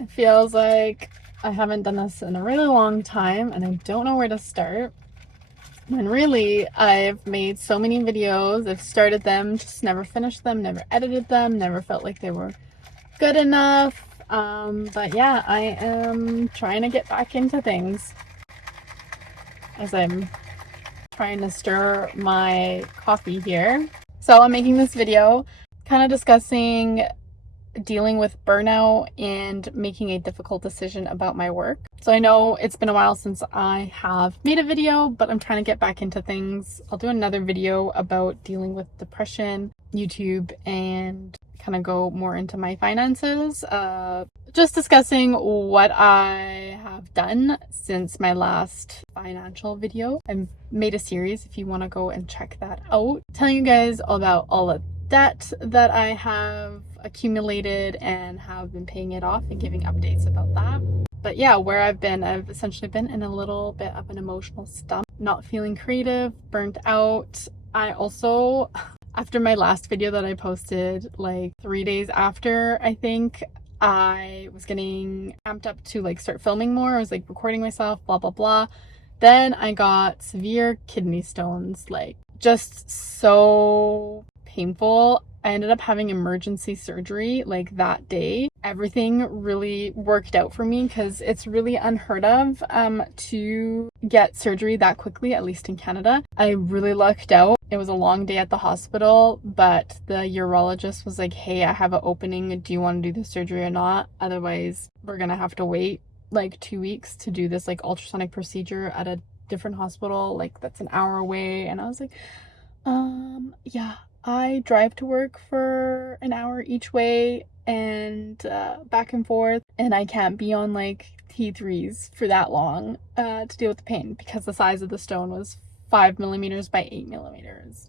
It feels like I haven't done this in a really long time and I don't know where to start. When really, I've made so many videos, I've started them, just never finished them, never edited them, never felt like they were good enough. But yeah, I am trying to get back into things as I'm trying to stir my coffee here. So I'm making this video kind of discussing dealing with burnout and making a difficult decision about my work. So I know it's been a while since I have made a video, but I'm trying to get back into things. I'll do another video about dealing with depression, YouTube, and kind of go more into my finances. Just discussing what I have done since my last financial video. I made a series if you want to go and check that out. Telling you guys all about all the debt that I have accumulated and have been paying it off and giving updates about that. But yeah, where I've essentially been in a little bit of an emotional slump, not feeling creative, burnt out. I also, after my last video that I posted like 3 days after, I think, I was getting amped up to like start filming more. I was like recording myself, blah, blah, blah. Then I got severe kidney stones, like just so painful. I ended up having emergency surgery like that day. Everything really worked out for me because it's really unheard of to get surgery that quickly, at least in Canada. I really lucked out. It was a long day at the hospital, but the urologist was like, hey, I have an opening. Do you want to do the surgery or not? Otherwise, we're going to have to wait like 2 weeks to do this like ultrasonic procedure at a different hospital, like that's an hour away. And I was like, yeah, I drive to work for an hour each way and back and forth, and I can't be on like T3s for that long to deal with the pain because the size of the stone was 5 millimeters by 8 millimeters.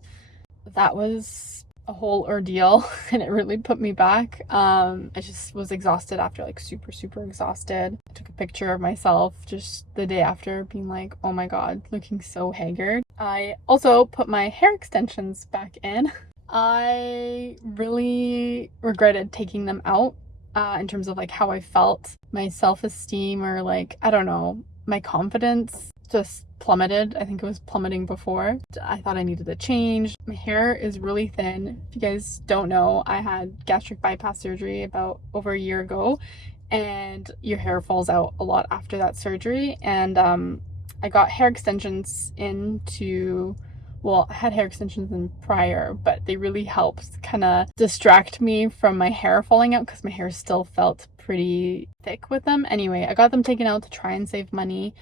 That was a whole ordeal and it really put me back. I just was exhausted after, like super exhausted. I took a picture of myself just the day after being like, oh my god, looking so haggard. I also put my hair extensions back in. I really regretted taking them out in terms of like how I felt, my self-esteem, or like, I don't know, my confidence just plummeted. I think it was plummeting before. I thought I needed a change. My hair is really thin. If you guys don't know, I had gastric bypass surgery about over a year ago, and your hair falls out a lot after that surgery. And I got hair extensions well, I had hair extensions in prior, but they really helped kind of distract me from my hair falling out because my hair still felt pretty thick with them. Anyway, I got them taken out to try and save money,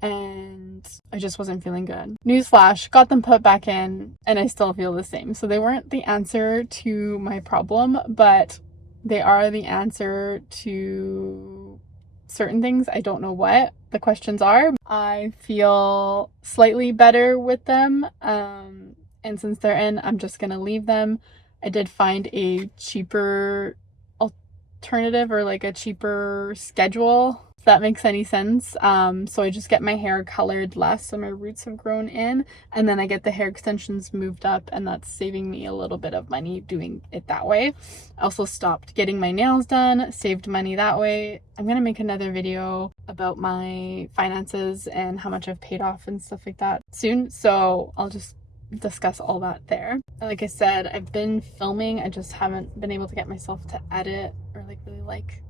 and I just wasn't feeling good. Newsflash, got them put back in and I still feel the same. So they weren't the answer to my problem, but they are the answer to certain things. I don't know what the questions are. I feel slightly better with them. And since they're in, I'm just gonna leave them. I did find a cheaper alternative, or like a cheaper schedule, if that makes any sense. So I just get my hair colored less so my roots have grown in, and then I get the hair extensions moved up, and that's saving me a little bit of money doing it that way. I also stopped getting my nails done, saved money that way. I'm gonna make another video about my finances and how much I've paid off and stuff like that soon, so I'll just discuss all that there. Like I said, I've been filming, I just haven't been able to get myself to edit or like really like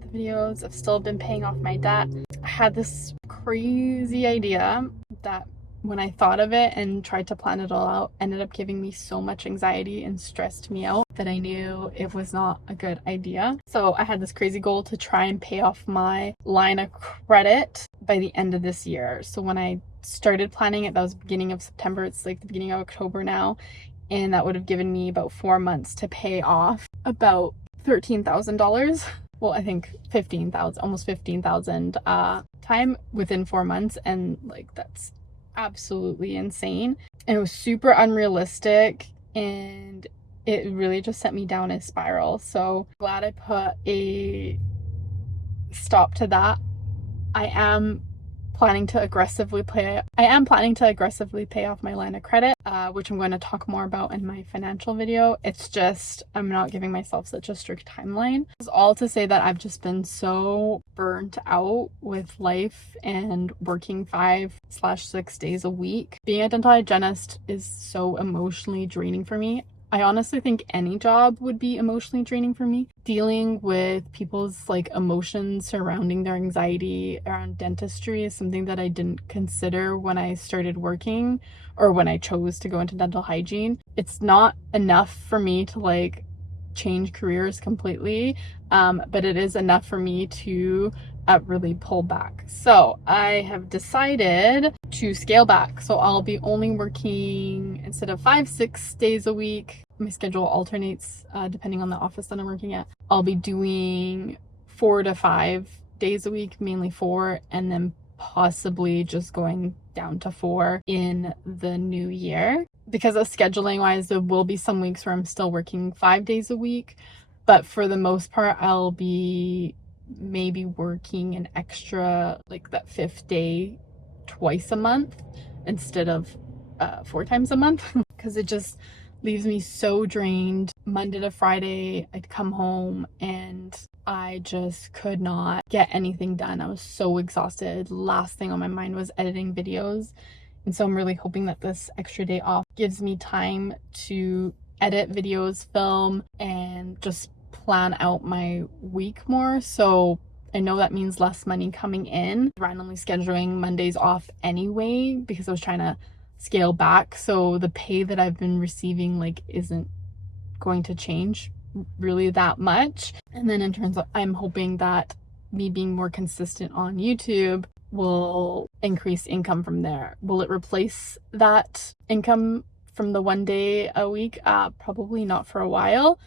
the videos. I've still been paying off my debt. I had this crazy idea that, when I thought of it and tried to plan it all out, ended up giving me so much anxiety and stressed me out that I knew it was not a good idea. So I had this crazy goal to try and pay off my line of credit by the end of this year. So when I started planning it, that was the beginning of September. It's like the beginning of October now, and that would have given me about 4 months to pay off about $13,000. Well, I think 15,000, almost 15,000 time within 4 months, and like that's absolutely insane. And it was super unrealistic, and it really just sent me down a spiral. So glad I put a stop to that. I am planning to aggressively pay off my line of credit, which I'm going to talk more about in my financial video. It's just, I'm not giving myself such a strict timeline. It's all to say that I've just been so burnt out with life and working 5/6 days a week. Being a dental hygienist is so emotionally draining for me. I honestly think any job would be emotionally draining for me. Dealing with people's like emotions surrounding their anxiety around dentistry is something that I didn't consider when I started working or when I chose to go into dental hygiene. It's not enough for me to like change careers completely, but it is enough for me to really pull back. So I have decided to scale back. So I'll be only working, instead of 5-6 days a week, my schedule alternates depending on the office that I'm working at. I'll be doing 4 to 5 days a week, mainly 4, and then possibly just going down to 4 in the new year. Because of scheduling wise, there will be some weeks where I'm still working 5 days a week, but for the most part, I'll be maybe working an extra, like that 5th day twice a month instead of 4 times a month, because it just leaves me so drained. Monday to Friday, I'd come home and I just could not get anything done. I was so exhausted. Last thing on my mind was editing videos. And so I'm really hoping that this extra day off gives me time to edit videos, film, and just plan out my week more. So I know that means less money coming in. Randomly scheduling Mondays off anyway because I was trying to scale back. So the pay that I've been receiving like isn't going to change really that much. And then in terms of, I'm hoping that me being more consistent on YouTube will increase income from there. Will it replace that income from the 1 day a week? Probably not for a while.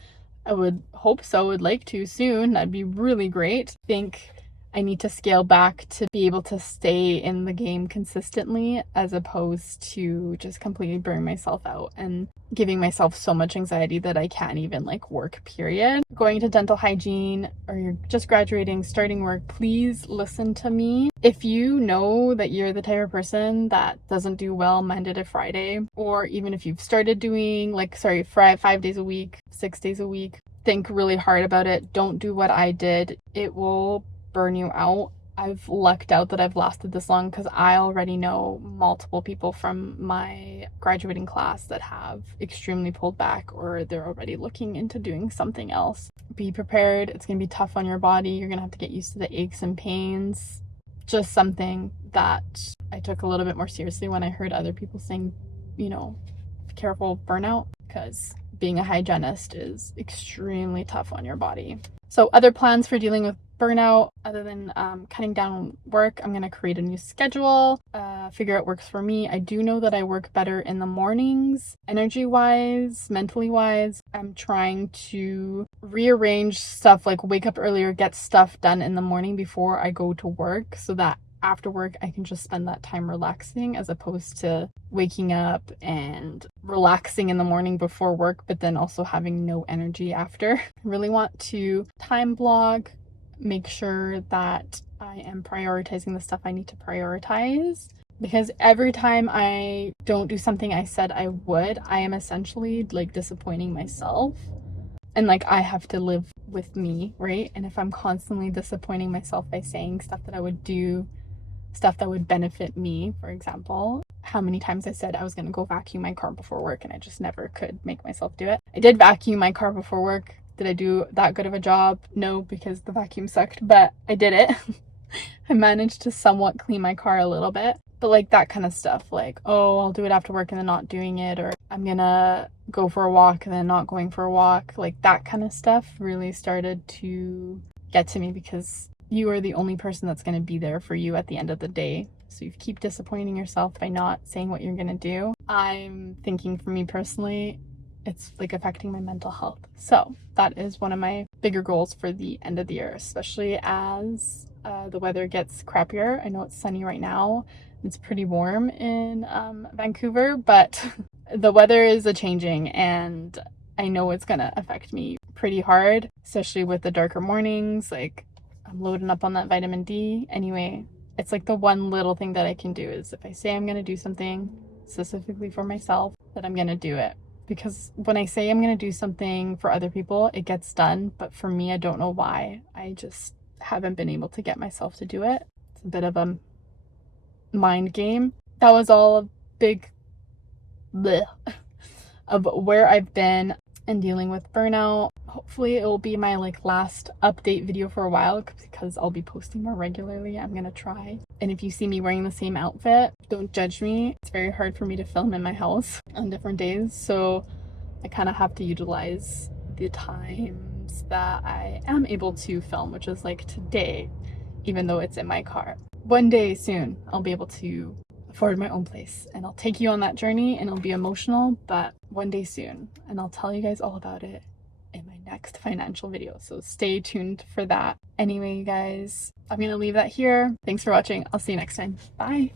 I would hope so, would like to soon. That'd be really great. I think I need to scale back to be able to stay in the game consistently, as opposed to just completely burning myself out and giving myself so much anxiety that I can't even like work, period. Going to dental hygiene, or you're just graduating, starting work, please listen to me. If you know that you're the type of person that doesn't do well Monday to Friday, or even if you've started doing 5 days a week, 6 days a week, think really hard about it. Don't do what I did. It will burn you out. I've lucked out that I've lasted this long because I already know multiple people from my graduating class that have extremely pulled back, or they're already looking into doing something else. Be prepared. It's going to be tough on your body. You're going to have to get used to the aches and pains. Just something that I took a little bit more seriously when I heard other people saying, careful, burnout, because being a hygienist is extremely tough on your body. So other plans for dealing with burnout, other than cutting down work, I'm going to create a new schedule, figure out what works for me. I do know that I work better in the mornings, energy-wise, mentally-wise. I'm trying to rearrange stuff, like wake up earlier, get stuff done in the morning before I go to work, so that after work I can just spend that time relaxing, as opposed to waking up and relaxing in the morning before work, but then also having no energy after. I really want to time block, make sure that I am prioritizing the stuff I need to prioritize, because every time I don't do something I said I would, I am essentially like disappointing myself. And like, I have to live with me, right? And if I'm constantly disappointing myself by saying stuff that I would do, stuff that would benefit me, for example, how many times I said I was going to go vacuum my car before work and I just never could make myself do it. I did vacuum my car before work. Did I do that good of a job? No, because the vacuum sucked, but I did it. I managed to somewhat clean my car a little bit. But like that kind of stuff, like, oh, I'll do it after work and then not doing it, or I'm gonna go for a walk and then not going for a walk, like that kind of stuff really started to get to me, because you are the only person that's going to be there for you at the end of the day. So you keep disappointing yourself by not saying what you're going to do. I'm thinking, for me personally, it's like affecting my mental health. So that is one of my bigger goals for the end of the year, especially as the weather gets crappier. I know it's sunny right now. It's pretty warm in Vancouver, but the weather is a-changing, and I know it's going to affect me pretty hard, especially with the darker mornings. Like, I'm loading up on that vitamin D. Anyway, It's like the one little thing that I can do is if I say I'm going to do something specifically for myself, that I'm going to do it. Because when I say I'm going to do something for other people, it gets done. But for me, I don't know why. I just haven't been able to get myself to do it. It's a bit of a mind game. That was all a big bleh of where I've been and dealing with burnout. Hopefully it will be my like last update video for a while because I'll be posting more regularly. I'm gonna try. And if you see me wearing the same outfit, don't judge me. It's very hard for me to film in my house on different days, so I kind of have to utilize the times that I am able to film, which is like today, even though it's in my car. One day soon I'll be able to afford my own place, and I'll take you on that journey, and it'll be emotional, but one day soon, and I'll tell you guys all about it in my next financial video, so stay tuned for that. Anyway, you guys, I'm gonna leave that here. Thanks for watching. I'll see you next time. Bye.